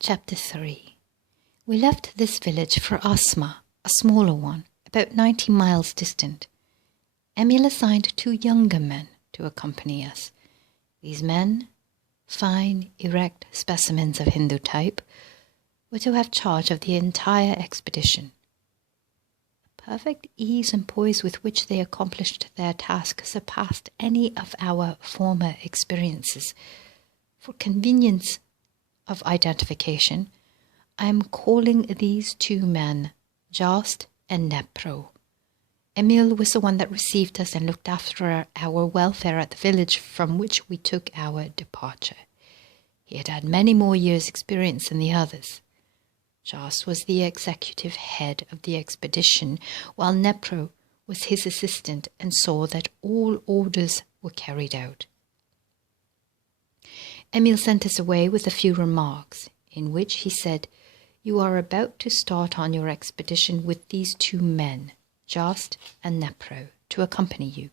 Chapter 3. We left this village for Asma, a smaller one, about 90 miles distant. Emil assigned 2 younger men to accompany us. These men, fine, erect specimens of Hindu type, were to have charge of the entire expedition. The perfect ease and poise with which they accomplished their task surpassed any of our former experiences. For convenience of identification, I am calling these 2 men Jast and Neprow. Emil was the one that received us and looked after our welfare at the village from which we took our departure. He had had many more years' experience than the others. Jast was the executive head of the expedition, while Neprow was his assistant and saw that all orders were carried out. Emil sent us away with a few remarks, in which he said, "You are about to start on your expedition with these 2 men, Jast and Neprow, to accompany you.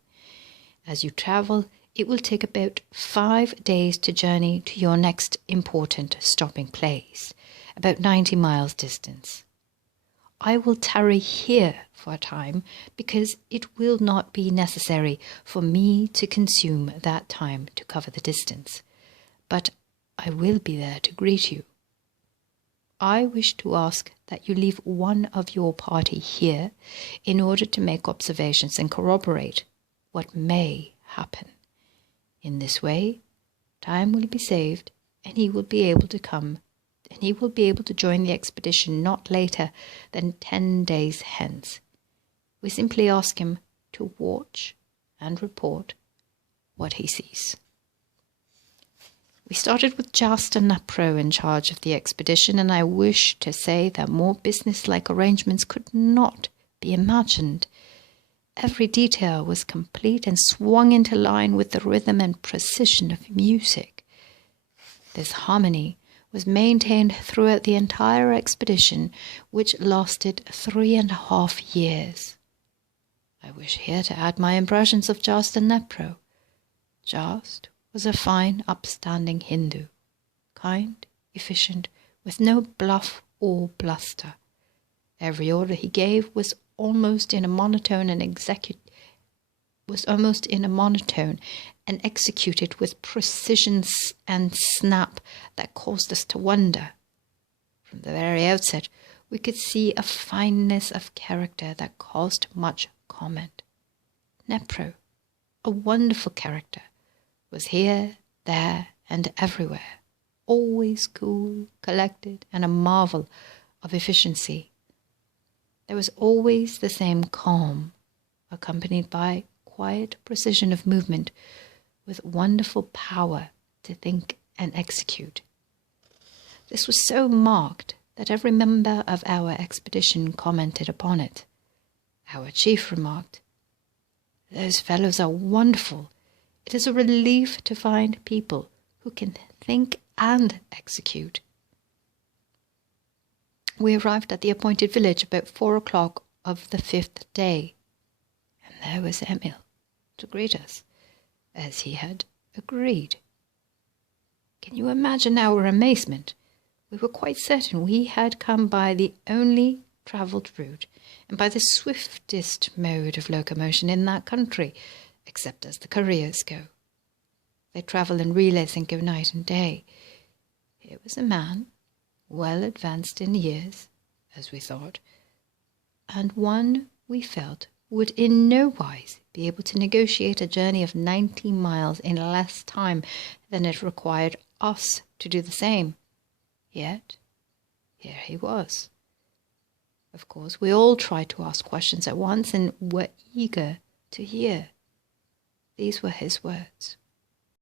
As you travel, it will take about 5 days to journey to your next important stopping place, about 90 miles distance. I will tarry here for a time, because it will not be necessary for me to consume that time to cover the distance. But I will be there to greet you. I wish to ask that you leave one of your party here in order to make observations and corroborate what may happen. In this way, time will be saved, and he will be able to join the expedition not later than 10 days hence. We simply ask him to watch and report what he sees." We started with Jast and Neprow in charge of the expedition, and I wish to say that more business-like arrangements could not be imagined. Every detail was complete and swung into line with the rhythm and precision of music. This harmony was maintained throughout the entire expedition, which lasted 3.5 years. I wish here to add my impressions of Jast and Neprow. Jast was a fine, upstanding Hindu, kind, efficient, with no bluff or bluster. Every order he gave was almost in a monotone and executed with precision and snap that caused us to wonder. From the very outset, we could see a fineness of character that caused much comment. Neprow, a wonderful character, was here, there, and everywhere, always cool, collected, and a marvel of efficiency. There was always the same calm, accompanied by quiet precision of movement, with wonderful power to think and execute. This was so marked that every member of our expedition commented upon it. Our chief remarked, "Those fellows are wonderful. It is a relief to find people who can think and execute." We arrived at the appointed village about 4 o'clock of the 5th day, and there was Emil to greet us, as he had agreed. Can you imagine our amazement? We were quite certain we had come by the only travelled route, and by the swiftest mode of locomotion in that country, except as the couriers go. They travel in relays and go night and day. Here was a man, well advanced in years, as we thought, and one we felt would in no wise be able to negotiate a journey of 90 miles in less time than it required us to do the same. Yet, here he was. Of course, we all tried to ask questions at once and were eager to hear. These were his words.